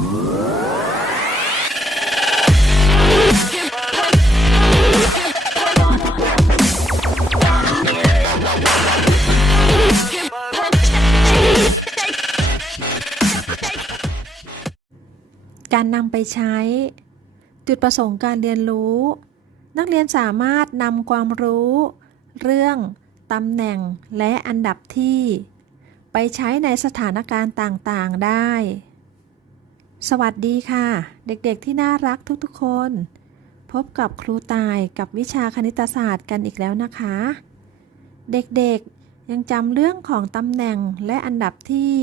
การนำไปใช้ จุดประสงค์การเรียนรู้ นักเรียนสามารถนำความรู้ เรื่องตำแหน่งและอันดับที่ ไปใช้ในสถานการณ์ต่างๆได้ สวัสดีค่ะ เด็กๆที่น่ารักทุกๆคน พบกับครูตายกับวิชาคณิตศาสตร์กันอีกแล้วนะคะ เด็กๆยังจำเรื่องของตำแหน่งและอันดับที่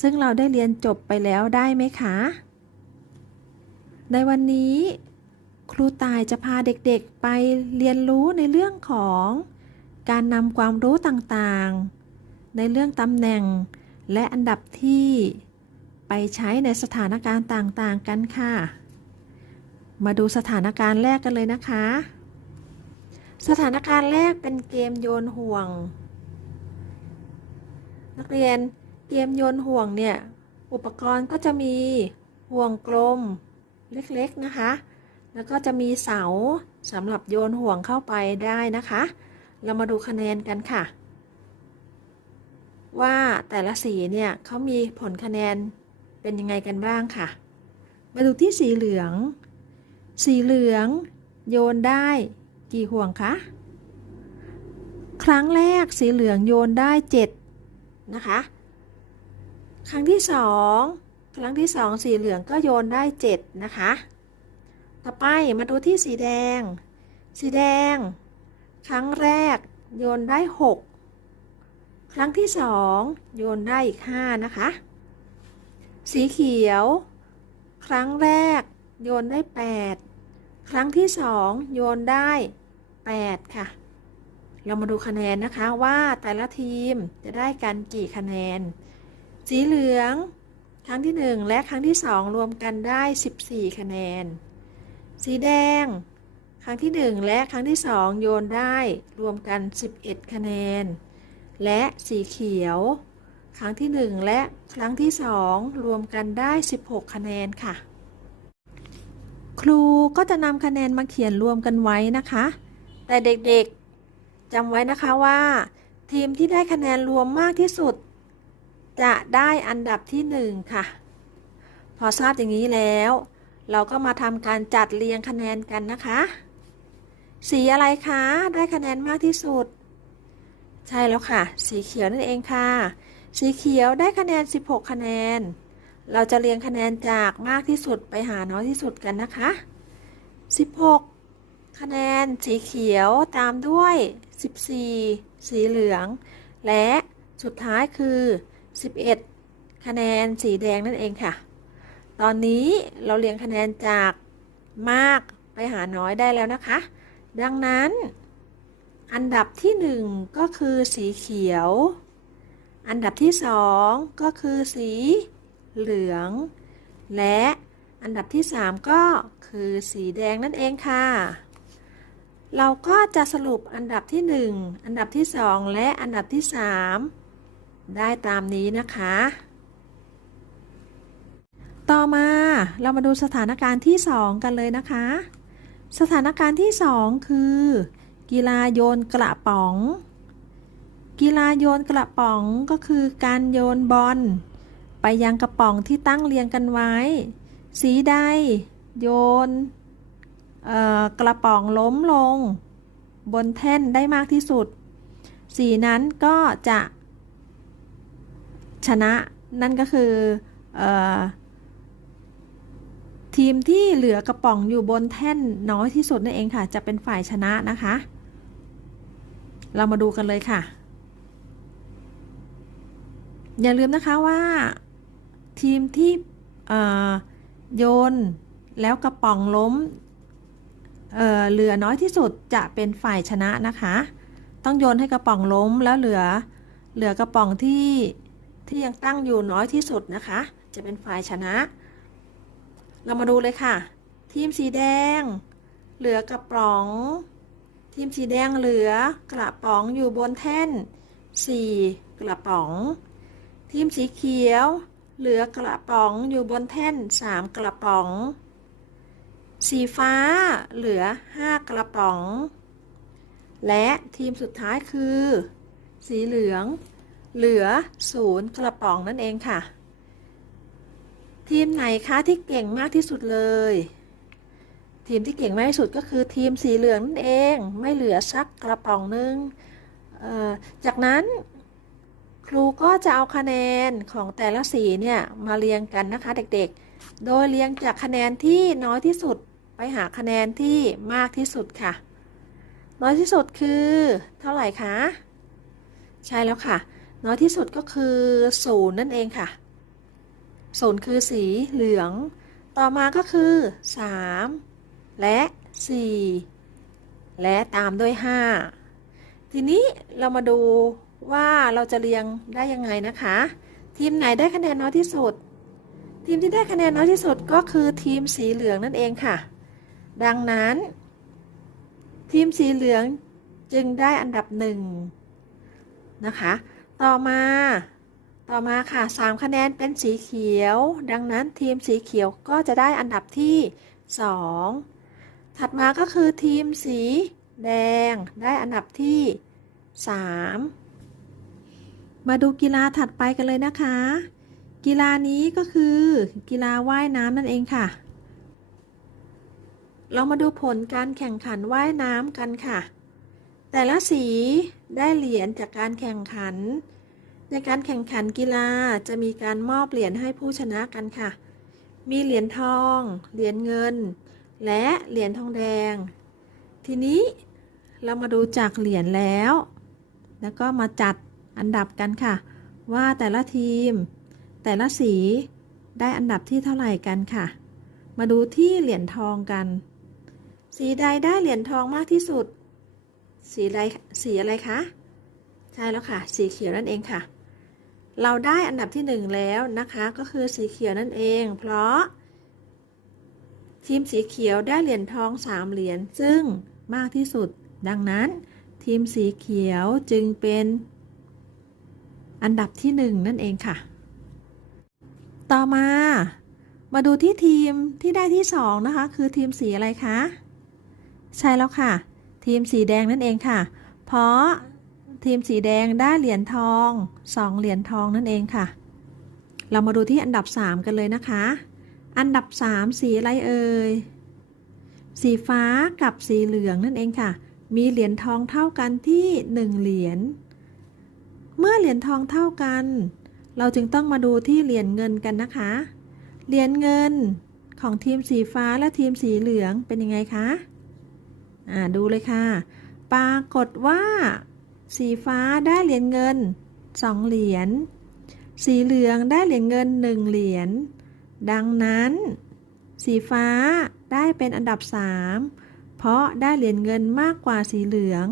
ซึ่งเราได้เรียนจบไปแล้วได้ไหมคะ ในวันนี้ ครูตายจะพาเด็กๆไปเรียนรู้ในเรื่องของ การนำความรู้ต่างๆ ในเรื่องตำแหน่งและอันดับที่ ไปใช้ในสถานการณ์ต่างๆกันค่ะ มาดูสถานการณ์แรกกันเลยนะคะ สถานการณ์แรกเป็นเกมโยนห่วง นักเรียนเกมโยนห่วงเนี่ย อุปกรณ์ก็จะมีห่วงกลมเล็กๆนะคะ แล้วก็จะมีเสาสำหรับโยนห่วงเข้าไปได้นะคะ เรามาดูคะแนนกันค่ะ ว่าแต่ละสีเนี่ยเขามีผลคะแนน เป็นยังไงกันบ้างค่ะ มาดูที่สีเหลือง สีเหลืองโยนได้กี่ห่วงคะ ครั้งแรกสีเหลืองโยนได้7นะคะ ครั้งที่สองครั้งที่สองสีเหลืองก็โยนได้7นะคะ ต่อไปมาดูที่สีแดง สีแดง ครั้งแรกโยนได้ 6 ครั้งที่สองโยนได้อีก 5 นะคะ สีเขียว ครั้งแรก โยนได้ 8 ครั้งที่สองโยนได้ 8 ค่ะ เรามาดูคะแนนนะคะว่าแต่ละทีมจะได้กันกี่คะแนน สีเหลือง ครั้งที่ 1 และครั้งที่ 2 รวมกันได้ 14 คะแนน สีแดง ครั้งที่ 1 และครั้งที่ 2 โยนได้รวมกัน 11 คะแนน และสีเขียว ครั้งที่ 1 และครั้งที่ 2 รวมกันได้ 16 คะแนนค่ะ ครูก็จะนำคะแนนมาเขียนรวมกันไว้นะคะ แต่เด็กๆจำไว้นะคะว่า ทีมที่ได้คะแนนรวมมากที่สุด จะได้อันดับที่หนึ่งค่ะ พอทราบอย่างนี้แล้ว เราก็มาทำการจัดเรียงคะแนนกันนะคะ สีอะไรคะ ได้คะแนนมากที่สุด ใช่แล้วค่ะ สีเขียวนั่นเองค่ะ สีเขียวได้คะแนน 16 คะแนน เราจะเรียงคะแนนจากมากที่สุดไปหาน้อยที่สุดกันนะคะ 16 คะแนนสีเขียวตามด้วย 14 สีเหลือง และสุดท้ายคือ 11 คะแนนสีแดงนั่นเองค่ะ ตอนนี้เราเรียงคะแนนจากมากไปหาน้อยได้แล้วนะคะ ดังนั้น อันดับที่ 1 ก็คือสีเขียว อันดับที่2ก็คือสีเหลือง และอันดับที่3ก็คือสีแดงนั่นเองค่ะ เราก็จะสรุปอันดับที่1อันดับที่2และอันดับที่3ได้ตามนี้นะคะ ต่อมาเรามาดูสถานการณ์ที่2กันเลยนะคะ สถานการณ์ที่2คือ กีฬาโยนกระป๋อง กีฬาโยนกระป๋องก็คือการโยนบอล ไปยังกระป๋องที่ตั้งเรียงกันไว้ สีใด โยนกระป๋องล้มลง บนแท่นได้มากที่สุด สีนั้นก็จะ ชนะนั่นก็คืออทีมที่เหลือกระป๋องอยู่บนแท่นน้อยที่สุดนั่นเองค่ะ จะเป็นฝ่ายชนะนะคะ เรามาดูกันเลยค่ะ อย่าลืมนะคะว่าทีมที่โยนแล้วกระป๋องล้มเเหลือน้อยที่สุดจะเป็นฝ่ายชนะนะคะ ต้องโยนให้กระป๋องล้มแล้วเหลือเหลือกระป๋องที่ที่ยังตั้งอยู่น้อยที่สุดนะคะ จะเป็นฝ่ายชนะ เรามาดูเลยค่ะ ทีมสีแดง เหลือกระป๋อง ทีมสีแดงเหลือกระป๋องอยู่บนแท่น 4 กระป๋อง ทีมสีเขียว เหลือกระป๋องอยู่บนแท่นสามกระป๋อง สีฟ้า เหลือห้ากระป๋อง และทีมสุดท้ายคือ สีเหลือง เหลือศูนย์กระป๋องนั่นเองค่ะ ทีมไหนคะที่เก่งมากที่สุดเลย ทีมที่เก่งมากที่สุดก็คือทีมสีเหลืองนั่นเอง ไม่เหลือสักกระป๋องนึงจากนั้น ครูก็จะเอาคะแนนของแต่ละสีเนี่ยมาเรียงกันนะคะเด็กๆ โดยเรียงจากคะแนนที่น้อยที่สุดไปหาคะแนนที่มากที่สุดค่ะ น้อยที่สุดคือเท่าไหร่คะ ใช่แล้วค่ะ น้อยที่สุดก็คือศูนย์นั่นเองค่ะศูนย์คือสีเหลือง ต่อมาก็คือ 3 และ 4 และตามด้วย 5 ทีนี้เรามาดู ว่าเราจะเรียงได้ยังไงนะคะ ทีมไหนได้คะแนนน้อยที่สุด ทีมที่ได้คะแนนน้อยที่สุดก็คือทีมสีเหลืองนั่นเองค่ะ ดังนั้น ทีมสีเหลืองจึงได้อันดับหนึ่งนะคะ ต่อมาต่อมาค่ะ 3 คะแนนเป็นสีเขียว ดังนั้นทีมสีเขียวก็จะได้อันดับที่ 2 ถัดมาก็คือทีมสีแดงได้อันดับที่ 3 มาดูกีฬาถัดไปกันเลยนะคะ กีฬานี้ก็คือกีฬาว่ายน้ำนั่นเองค่ะ เรามาดูผลการแข่งขันว่ายน้ำกันค่ะ แต่ละสีได้เหรียญจากการแข่งขัน ในการแข่งขันกีฬาจะมีการมอบเหรียญให้ผู้ชนะกันค่ะ มีเหรียญทอง เหรียญเงิน และเหรียญทองแดง ทีนี้เรามาดูจากเหรียญแล้ว แล้วก็มาจัด อันดับกันค่ะ ว่าแต่ละทีม แต่ละสีได้อันดับที่เท่าไหร่กันค่ะ มาดูที่เหรียญทองกัน สีใดได้เหรียญทองมากที่สุด สีใดสีอะไรคะใช่แล้วค่ะ สีเขียวนั่นเองค่ะ เราได้อันดับที่หนึ่งแล้วนะคะก็คือสีเขียวนั่นเอง เพราะ ทีมสีเขียวได้เหรียญทองสามเหรียญซึ่งมากที่สุด ดังนั้น ทีมสีเขียวจึงเป็น อันดับที่หนึ่งนั่นเองค่ะ ต่อมา มาดูที่ทีมที่ได้ที่สองนะคะ คือทีมสีอะไรคะ ใช่แล้วค่ะ ทีมสีแดงนั่นเองค่ะ เพราะทีมสีแดงได้เหรียญทองสองเหรียญทองนั่นเองค่ะ เรามาดูที่อันดับ 3 กันเลยนะคะ อันดับ 3 สีอะไรเอ่ย สีฟ้ากับสีเหลืองนั่นเองค่ะ มีเหรียญทองเท่ากันที่ 1 เหรียญ เมื่อเหรียญทองเท่ากัน เราจึงต้องมาดูที่เหรียญเงินกันนะคะ เหรียญเงินของทีมสีฟ้าและทีมสีเหลืองเป็นยังไงคะ อ่าดูเลยค่ะ ปรากฏว่า สีฟ้าได้เหรียญเงิน 2 เหรียญ สีเหลืองได้เหรียญเงิน 1 เหรียญ ดังนั้น สีฟ้าได้เป็นอันดับ 3 เพราะได้เหรียญเงินมากกว่าสีเหลือง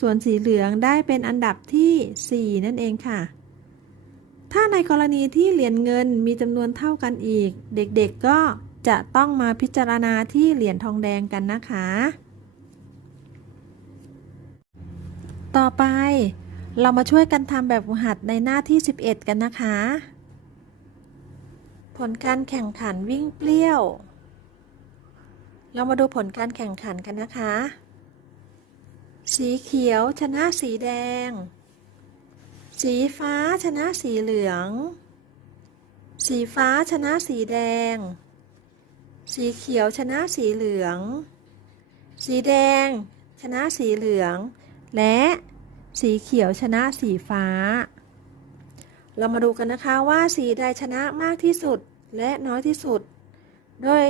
ส่วนสีเหลืองได้เป็นอันดับที่ 4 นั่นเองค่ะ ถ้าในกรณีที่เหรียญเงินมีจำนวนเท่ากันอีก เด็กๆก็จะต้องมาพิจารณาที่เหรียญทองแดงกันนะคะ ต่อไปเรามาช่วยกันทำแบบฝึกหัดในหน้าที่ 11 กันนะคะ ผลการแข่งขันวิ่งเปรี้ยว เรามาดูผลการแข่งขันกันนะคะ สีเขียวชนะสีแดง สีฟ้าชนะสีเหลือง สีฟ้าชนะสีแดง สีเขียวชนะสีเหลือง สีแดง ชนะสีเหลือง และสีเขียวชนะสีฟ้า เรามาดูกันนะคะว่าสีใดชนะมากที่สุดและน้อยที่สุด โดย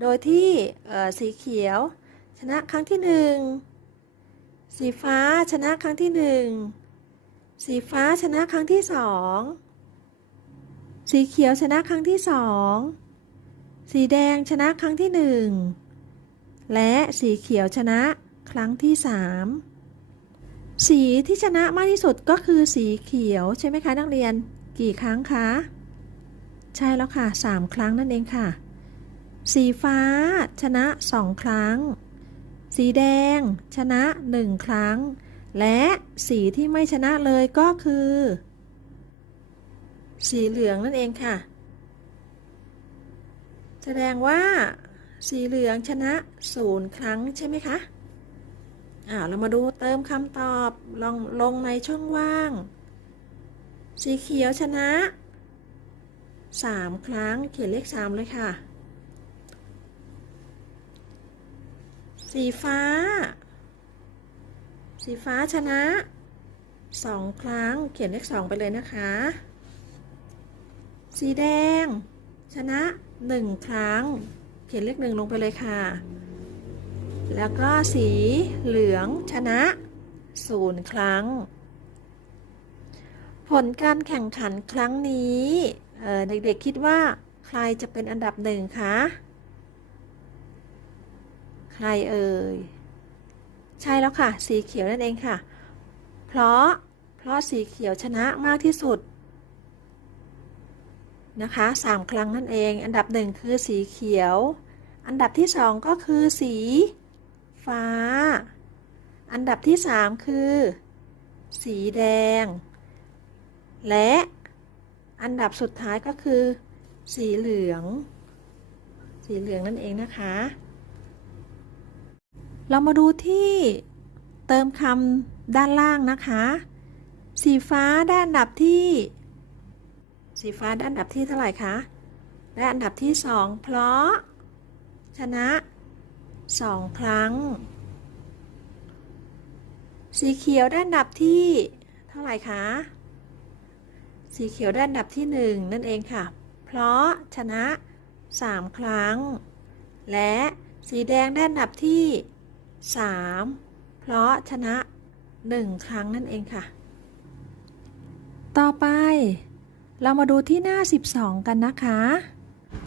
โดยที่สีเขียว ชนะครั้งที่หนึ่ง สีฟ้าชนะครั้งที่หนึ่ง สีฟ้าชนะครั้งที่สอง สีเขียวชนะครั้งที่สอง สีแดงชนะครั้งที่หนึ่ง และสีเขียวชนะครั้งที่สามสีที่ชนะมากที่สุดก็คือสีเขียวใช่ไหมคะนักเรียน กี่ครั้งคะ ใช่แล้วค่ะสามครั้งนั่นเองค่ะ สีฟ้าชนะสองครั้ง สีแดง ชนะหนึ่งครั้ง และสีที่ไม่ชนะเลยก็คือ สีเหลืองนั่นเองค่ะ แสดงว่า สีเหลืองชนะศูนย์ครั้งใช่ไหมคะอ่าเรามาดูเติมคำตอบลองลงในช่องว่าง สีเขียวชนะสามครั้งเขียนเลขสามเลยค่ะ สีฟ้า สีฟ้าชนะสองครั้งเขียนเลขสองไปเลยนะคะ สีแดง ชนะหนึ่งครั้ง เขียนเลขหนึ่งลงไปเลยค่ะ แล้วก็สีเหลืองชนะศูนย์ครั้ง ผลการแข่งขันครั้งนี้เเด็กๆคิดว่าใครจะเป็นอันดับหนึ่งคะ ใครเอ่ย ใช่แล้วค่ะ สีเขียวนั่นเองค่ะ เพราะ เพราะสีเขียวชนะมากที่สุดนะคะสามครั้งนั่นเอง อันดับหนึ่งคือสีเขียว อันดับที่สองก็คือสี ฟ้า อันดับที่สามคือ สีแดง และอันดับสุดท้ายก็คือ สีเหลือง สีเหลืองนั่นเองนะคะ เรามาดูที่เติมคำด้านล่างนะคะ สีฟ้าได้อันดับที่ สีฟ้าได้อันดับที่เท่าไหร่คะได้อันดับที่สองเพราะ ชนะสองครั้ง สีเขียวได้อันดับที่เท่าไหร่คะสีเขียวได้อันดับที่หนึ่งนั่นเองค่ะ เพราะชนะสามครั้ง และสีแดงได้อันดับที่ สามเพราะชนะหนึ่งครั้งนั่นเองค่ะ ต่อไป เรามาดูที่หน้า 12 กันนะคะ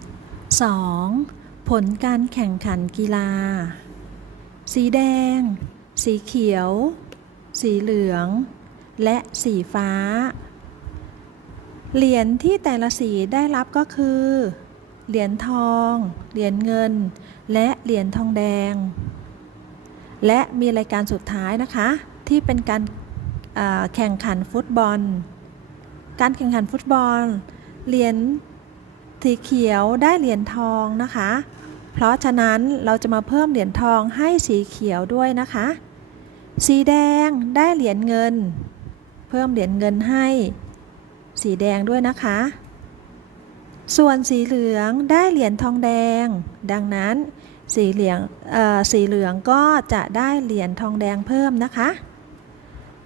2. ผลการแข่งขันกีฬา สีแดง สีเขียว สีเหลือง และสีฟ้า เหรียญที่แต่ละสีได้รับก็คือ เหรียญทอง เหรียญเงิน และเหรียญทองแดง และมีรายการสุดท้ายนะคะ ที่เป็นการแข่งขันฟุตบอล การแข่งขันฟุตบอล เหรียญสีเขียวได้เหรียญทองนะคะ เพราะฉะนั้นเราจะมาเพิ่มเหรียญทองให้สีเขียวด้วยนะคะ สีแดงได้เหรียญเงิน เพิ่มเหรียญเงินให้ สีแดงด้วยนะคะ ส่วนสีเหลืองได้เหรียญทองแดง ดังนั้น สีเหลืองออสีเหลืองก็จะได้เหรียญทองแดงเพิ่มนะคะ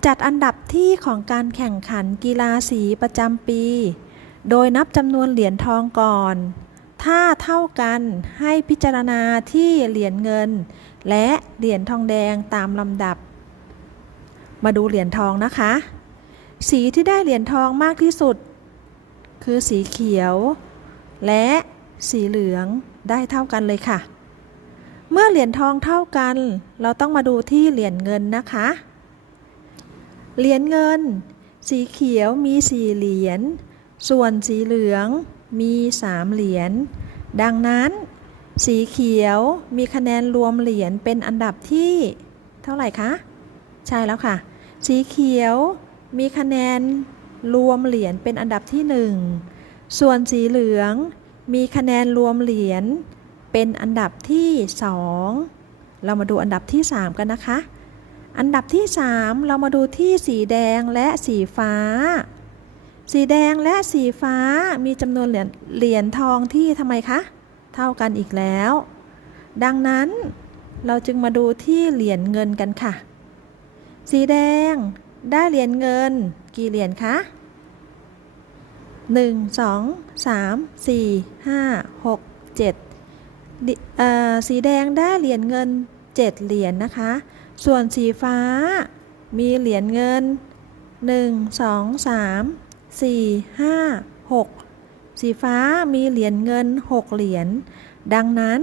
จัดอันดับที่ของการแข่งขันกีฬาสีประจำปี โดยนับจำนวนเหรียญทองก่อน ถ้าเท่ากันให้พิจารณาที่เหรียญเงิน และเหรียญทองแดงตามลำดับ มาดูเหรียญทองนะคะ สีที่ได้เหรียญทองมากที่สุด คือสีเขียว และสีเหลืองได้เท่ากันเลยค่ะ เมื่อเหรียญทองเท่ากัน เราต้องมาดูที่เหรียญเงินนะคะ เหรียญเงิน สีเขียวมีสี่เหรียญ ส่วนสีเหลืองมีสามเหรียญ ดังนั้น สีเขียวมีคะแนนรวมเหรียญเป็นอันดับที่เท่าไหร่คะ ใช่แล้วค่ะ สีเขียวมีคะแนนรวมเหรียญเป็นอันดับที่หนึ่ง ส่วนสีเหลืองมีคะแนนรวมเหรียญ เป็นอันดับที่สองเรามาดูอันดับที่สามกันนะคะ อันดับที่ 3 เรามาดูที่สีแดงและสีฟ้า สีแดงและสีฟ้ามีจำนวนเหรียญเหรียญทองที่ทำไมคะ เท่ากันอีกแล้ว ดังนั้นเราจึงมาดูที่เหรียญเงินกันค่ะ สีแดงได้เหรียญเงิน กี่เหรียญคะ1 2 3 4 5 6 7ดิเอ่อ สีแดงได้เหรียญเงิน 7 เหรียญนะคะ ส่วนสีฟ้ามีเหรียญเงิน 1 2 3 4 5 6 สีฟ้ามีเหรียญเงิน 6 เหรียญ ดังนั้น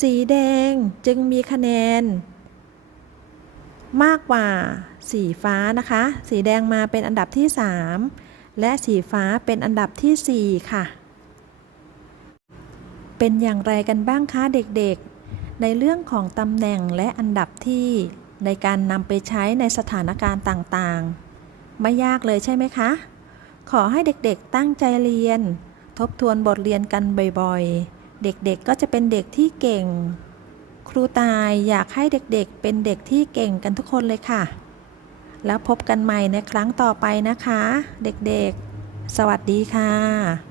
สีแดงจึงมีคะแนน มากกว่าสีฟ้านะคะ สีแดงมาเป็นอันดับที่ 3 และสีฟ้าเป็นอันดับทีสี่4 ค่ะ เป็นอย่างไรกันบ้างคะเด็กๆ ในเรื่องของตำแหน่งและอันดับที่ในการนำไปใช้ในสถานการณ์ต่างๆ ไม่ยากเลยใช่ไหมคะ ขอให้เด็กๆตั้งใจเรียน ทบทวนบทเรียนกันบ่อยๆ เด็กๆก็จะเป็นเด็กที่เก่ง ครูตายอยากให้เด็กๆ เป็นเด็กที่เก่งกันทุกคนเลยค่ะ แล้วพบกันใหม่ในครั้งต่อไปนะคะ เด็กๆ สวัสดีค่ะ